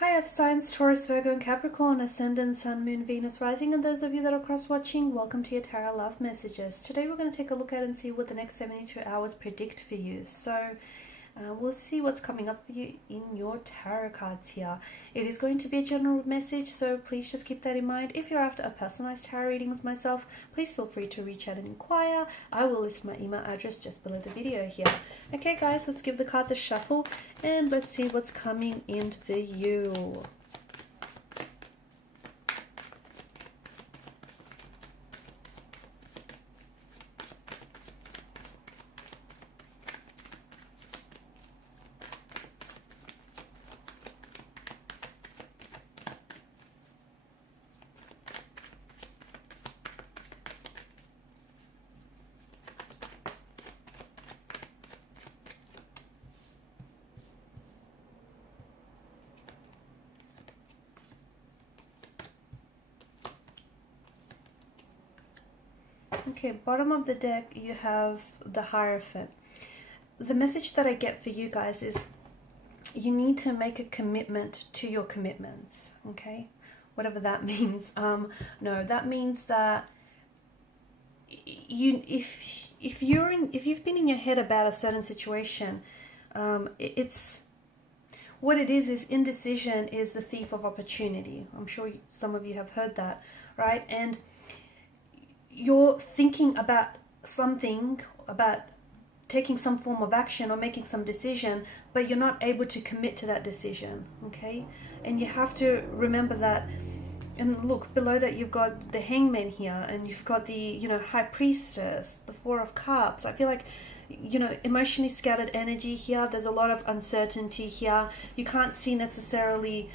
Hi Earth Signs, Taurus, Virgo and Capricorn, Ascendant, Sun, Moon, Venus, Rising, and those of you that are cross-watching, welcome to your Tarot Love Messages. Today we're going to take a look at and see what the next 72 hours predict for you. So we'll see what's coming up for you in your tarot cards here. It is going to be a general message, so please just keep that in mind. If you're after a personalized tarot reading with myself, please feel free to reach out and inquire. I will list my email address just below the video here. Okay guys, let's give the cards a shuffle and let's see what's coming in for you. Okay, bottom of the deck you have the Hierophant. The message that I get for you guys is you need to make a commitment to your commitments, okay? Whatever that means. No, that means that if you've been in your head about a certain situation, it's what it is indecision is the thief of opportunity. I'm sure some of you have heard that, right? And you're thinking about something, about taking some form of action or making some decision, but you're not able to commit to that decision, okay? And you have to remember that. And look, below that you've got the Hangman here, and you've got the, High Priestess, the Four of Cups. I feel like, emotionally scattered energy here. There's a lot of uncertainty here. You can't see necessarily,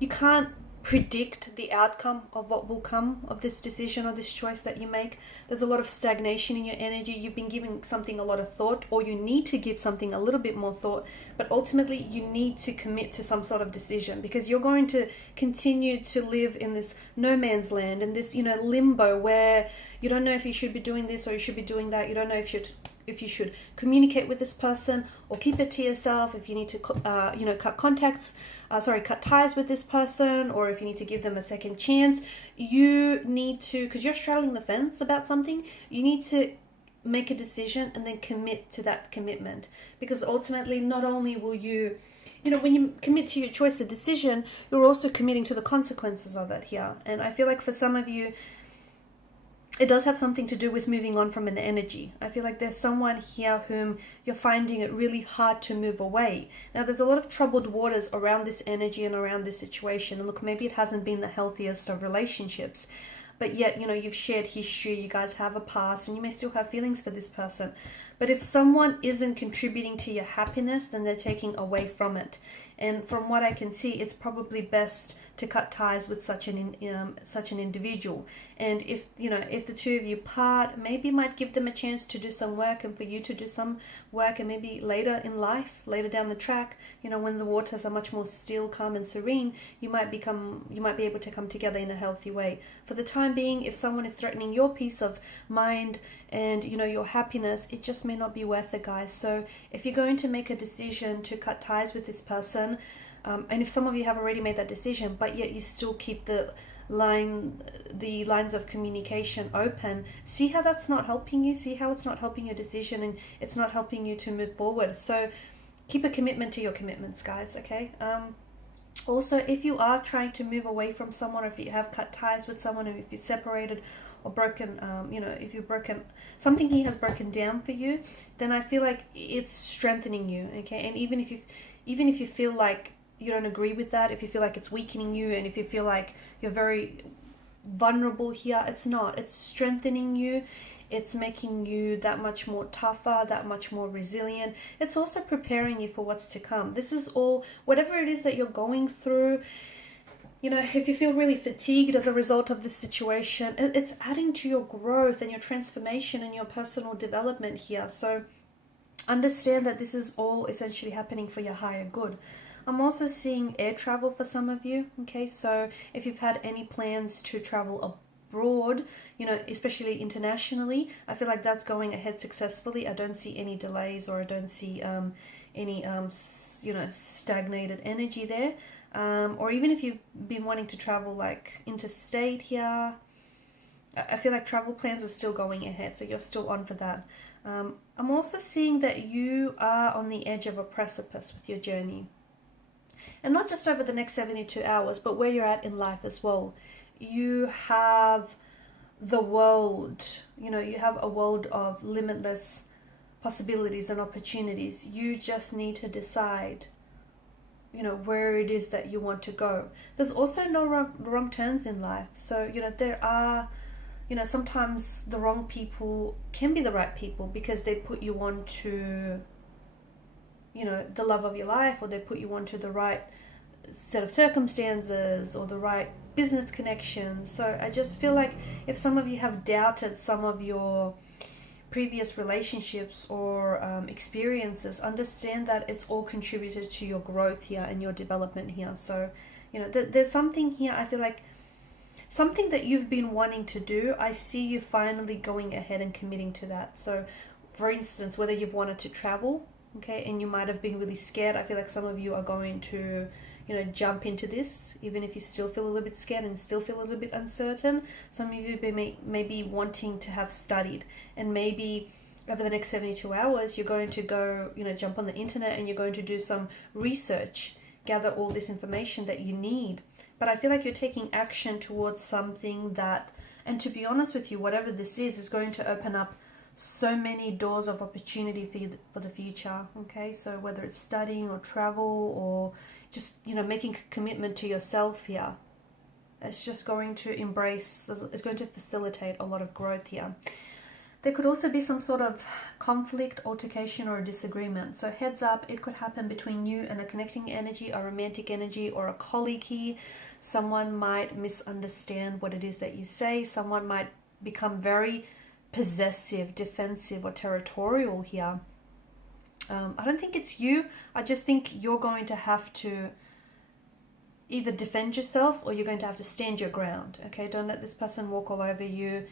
you can't predict the outcome of what will come of this decision or this choice that you make. There's a lot of stagnation in your energy. You've been giving something a lot of thought, or you need to give something a little bit more thought, but ultimately you need to commit to some sort of decision, because you're going to continue to live in this no man's land, in this limbo where you don't know if you should be doing this or you should be doing that. You don't know if you should communicate with this person or keep it to yourself, if you need to cut ties with this person, or if you need to give them a second chance. You need to, because you're straddling the fence about something, you need to make a decision and then commit to that commitment, because ultimately not only will you, when you commit to your choice or decision, you're also committing to the consequences of it here. And I feel like for some of you, it does have something to do with moving on from an energy. I feel like there's someone here whom you're finding it really hard to move away. Now, there's a lot of troubled waters around this energy and around this situation. And look, maybe it hasn't been the healthiest of relationships, but yet, you've shared history, you guys have a past, and you may still have feelings for this person. But if someone isn't contributing to your happiness, then they're taking away from it. And from what I can see, it's probably best to cut ties with such an individual. And if the two of you part, maybe you might give them a chance to do some work, and for you to do some work, and maybe later in life, later down the track, when the waters are much more still, calm and serene, you might be able to come together in a healthy way. For the time being, if someone is threatening your peace of mind and your happiness, it just may not be worth it, guys. So if you're going to make a decision to cut ties with this person, and if some of you have already made that decision, but yet you still keep the lines of communication open, see how that's not helping you, see how it's not helping your decision, and it's not helping you to move forward. So keep a commitment to your commitments, guys, okay? Also, if you are trying to move away from someone, or if you have cut ties with someone, or if you're separated or broken, if you've broken, something here has broken down for you, then I feel like it's strengthening you, okay? And even if you feel like you don't agree with that, if you feel like it's weakening you, and if you feel like you're very vulnerable here, it's not. It's strengthening you. It's making you that much more tougher, that much more resilient. It's also preparing you for what's to come. This is all, whatever it is that you're going through, if you feel really fatigued as a result of this situation, it's adding to your growth and your transformation and your personal development here. So understand that this is all essentially happening for your higher good. I'm also seeing air travel for some of you, okay? So if you've had any plans to travel abroad, especially internationally, I feel like that's going ahead successfully. I don't see any delays, or I don't see any stagnated energy there. or even if you've been wanting to travel like interstate here, I feel like travel plans are still going ahead, so you're still on for that. I'm also seeing that you are on the edge of a precipice with your journey. And not just over the next 72 hours, but where you're at in life as well. You have the world, you have a world of limitless possibilities and opportunities. You just need to decide, where it is that you want to go. There's also no wrong turns in life. So, there are, sometimes the wrong people can be the right people because they put you on to, the love of your life, or they put you onto the right set of circumstances or the right business connections. So I just feel like if some of you have doubted some of your previous relationships or experiences, understand that it's all contributed to your growth here and your development here. So, there's something here, I feel like something that you've been wanting to do, I see you finally going ahead and committing to that. So, for instance, whether you've wanted to travel, okay, and you might have been really scared, I feel like some of you are going to jump into this, even if you still feel a little bit scared and still feel a little bit uncertain. Some of you may be wanting to have studied, and maybe over the next 72 hours, you're going to go, jump on the internet and you're going to do some research, gather all this information that you need. But I feel like you're taking action towards something that, and to be honest with you, whatever this is going to open up so many doors of opportunity for you for the future. Okay, so whether it's studying or travel or just making a commitment to yourself here, it's just going to it's going to facilitate a lot of growth here. There could also be some sort of conflict, altercation, or a disagreement. So heads up, it could happen between you and a connecting energy, a romantic energy, or a colleague here. Someone might misunderstand what it is that you say. Someone might become very possessive, defensive, or territorial here. I don't think it's you. I just think you're going to have to either defend yourself or you're going to have to stand your ground. Okay, don't let this person walk all over you.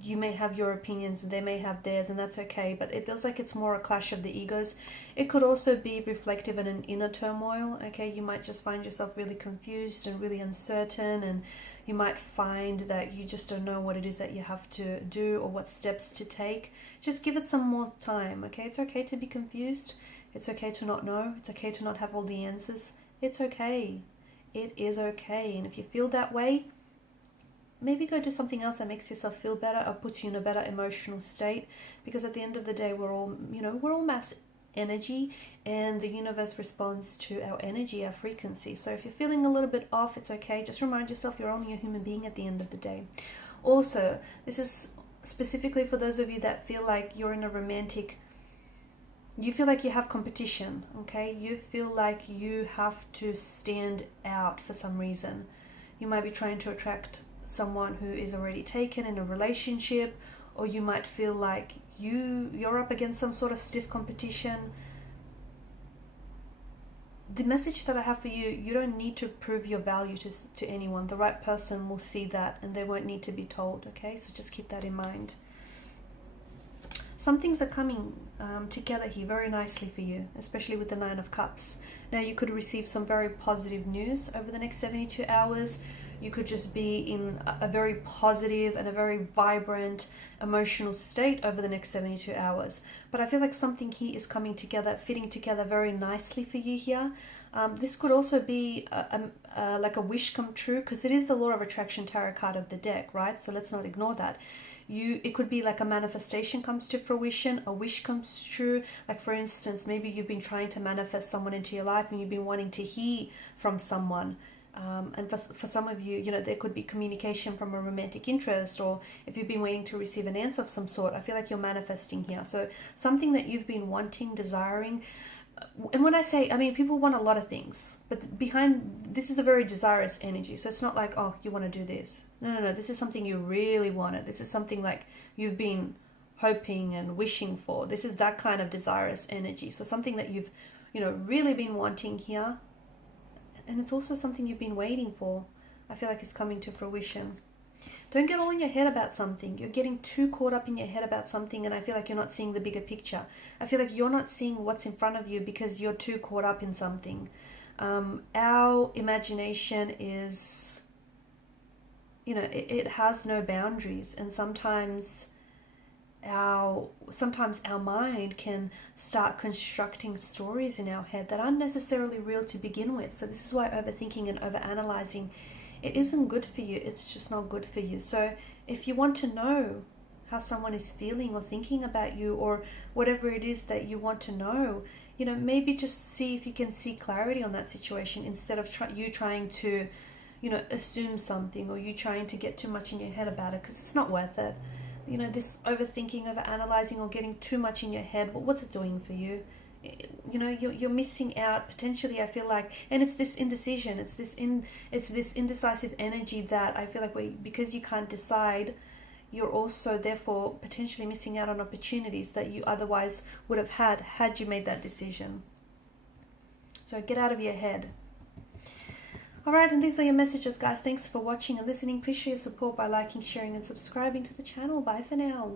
You may have your opinions, they may have theirs, and that's okay, but it feels like it's more a clash of the egos. It could also be reflective in an inner turmoil. Okay, you might just find yourself really confused and really uncertain, and you might find that you just don't know what it is that you have to do or what steps to take. Just give it some more time. Okay, it's okay to be confused. It's okay to not know. It's okay to not have all the answers. It's okay. It is okay. And if you feel that way, maybe go do something else that makes yourself feel better or puts you in a better emotional state, because at the end of the day, we're all mass energy, and the universe responds to our energy, our frequency. So if you're feeling a little bit off, it's okay. Just remind yourself you're only a human being at the end of the day. Also, this is specifically for those of you that feel like you're in a romantic, you feel like you have competition, okay? You feel like you have to stand out for some reason. You might be trying to attract someone who is already taken in a relationship, or you might feel like you're up against some sort of stiff competition. The message that I have for you, you don't need to prove your value to anyone. The right person will see that and they won't need to be told, okay? So just keep that in mind. Some things are coming together here very nicely for you, especially with the Nine of Cups. Now you could receive some very positive news over the next 72 hours. You could just be in a very positive and a very vibrant emotional state over the next 72 hours. But I feel like something here is coming together, fitting together very nicely for you here. This could also be like a wish come true, because it is the Law of Attraction tarot card of the deck, right? So let's not ignore that. It could be like a manifestation comes to fruition, a wish comes true. Like for instance, maybe you've been trying to manifest someone into your life and you've been wanting to hear from someone. And for some of you, there could be communication from a romantic interest, or if you've been waiting to receive an answer of some sort, I feel like you're manifesting here. So something that you've been wanting, desiring. And when I say, people want a lot of things, but behind this is a very desirous energy. So it's not like, oh, you want to do this. No. This is something you really wanted. This is something like you've been hoping and wishing for. This is that kind of desirous energy. So something that you've, really been wanting here. And it's also something you've been waiting for. I feel like it's coming to fruition. Don't get all in your head about something. You're getting too caught up in your head about something, and I feel like you're not seeing the bigger picture. I feel like you're not seeing what's in front of you because you're too caught up in something. Our imagination is, it has no boundaries, and sometimes our mind can start constructing stories in our head that aren't necessarily real to begin with. So this is why overthinking and overanalyzing, it isn't good for you. It's just not good for you. So if you want to know how someone is feeling or thinking about you, or whatever it is that you want to know, maybe just see if you can see clarity on that situation, instead of you trying to assume something, or you trying to get too much in your head about it, because it's not worth it. This overthinking, over analyzing, or getting too much in your head, what's it doing for you? You're missing out potentially, I feel like. And it's this indecision, it's this indecisive energy that I feel like because you can't decide, you're also therefore potentially missing out on opportunities that you otherwise would have had you made that decision. So get out of your head. Alright, and these are your messages, guys. Thanks for watching and listening. Please show your support by liking, sharing, and subscribing to the channel. Bye for now.